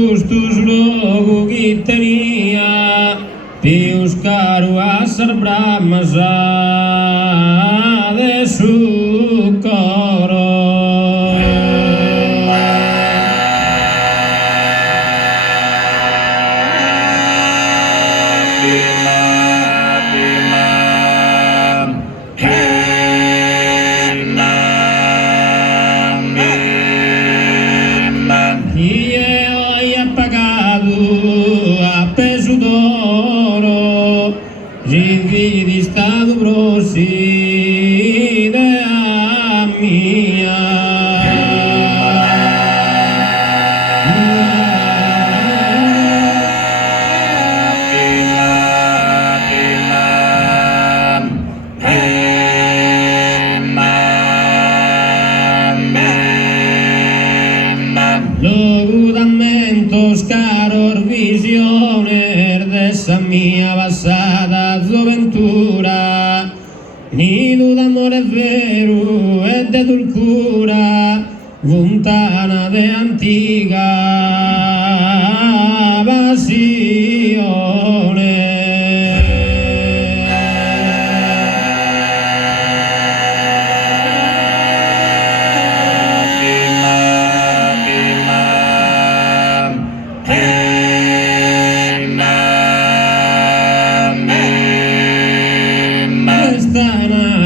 Justus logo que tenia pius caro a ser brahmasa de su coro. Di stato grossi della mia logudamentos caror visioner de esa mia basada gioventù, nido d'amore vero e de dulcura, lontana de antica passione.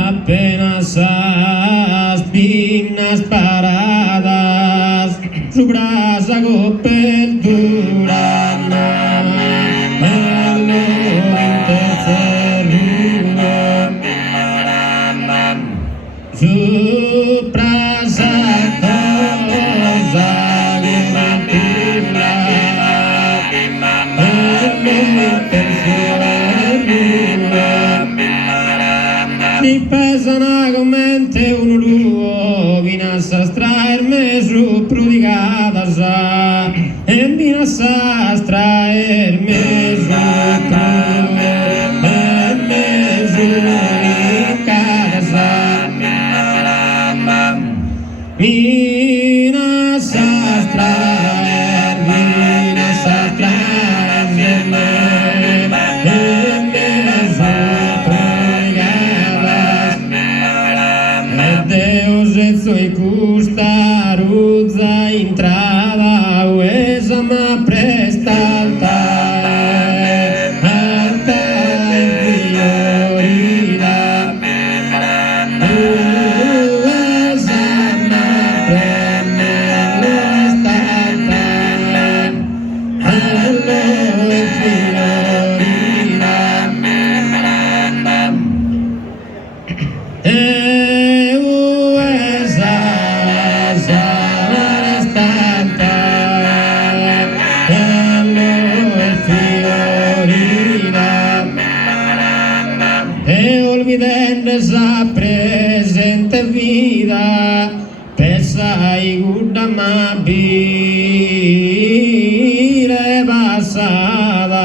Apenas as pinas paradas, su brasa copertura nello intercerruto, su brasa cosa che matura nello intercerruto. Si pesano come un luo, vinas a traerme su prudicadas, e vinas a traerme su prudicadas, vinas a traerme Deus et soi custaruzza entrada uesa ma prestalta alta fiorida uesa ma prestalta alta fiorida. E olvidando esa presente vida, pesa y guda ma vire basada.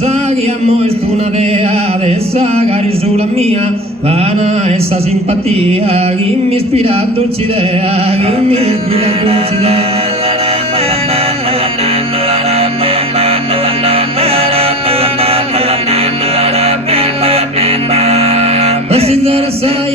Sagiamo est una dea de sagari sulla mia vana essa simpatia che mi ispira dolce idea che mi ispira dolce idea. Passinzera essa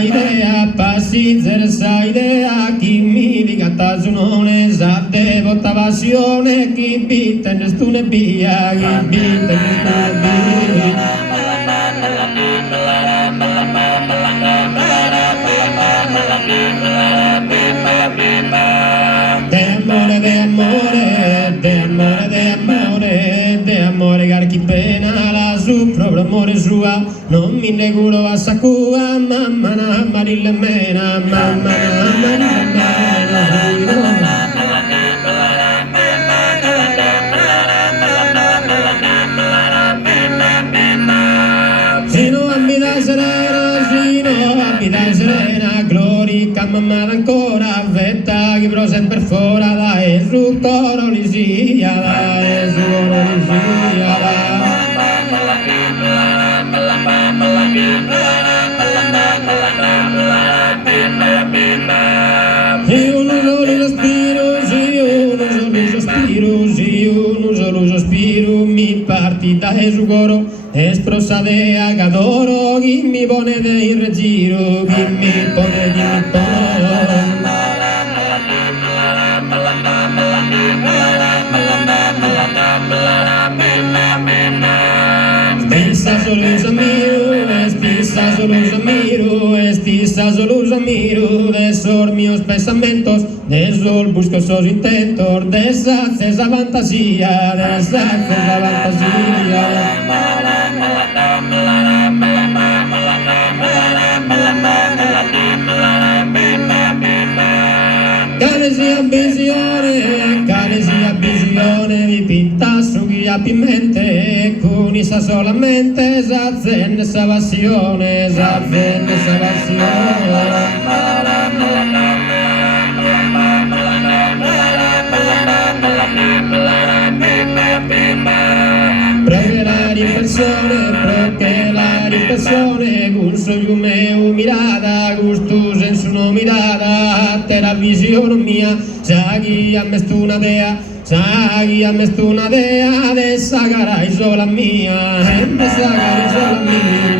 idea, passinzera essa idea, chi mi dica tazunone, sa devota passione, chi bitta nestune via, chi bitta nestune via. De amore, carchi pena la su, proprio amore sua, non mi neguro a sacua, mamma na marille mena, mamma na marille mena. Sino a vita serena, glorica mamma ancora vetta che però sempre fuori da e su coro li sia da e su coro li sia io non solo sospiro, sì, io non solo sospiro, sì, io non solo sospiro, mi parti da su coro, esprosa de agadoro, chi mi pone de in giro, chi mi pone, chi mi pone. Stissa solo solo miro de sor mios pensamentos, de sol busco sos intentos, de esa fantasía, de esa fantasía. Cane sia visione, mi pinta su guia mente, con essa solamente, esa zen, esa passione, esa zen, esa passione. Proche la riflessione, gusto di meu mirada, gustus en su no mirada, te la visione mia, saghi a me stuna dea, saghi a me stuna dea, de sagarai sola mia, de sagarai sola mia.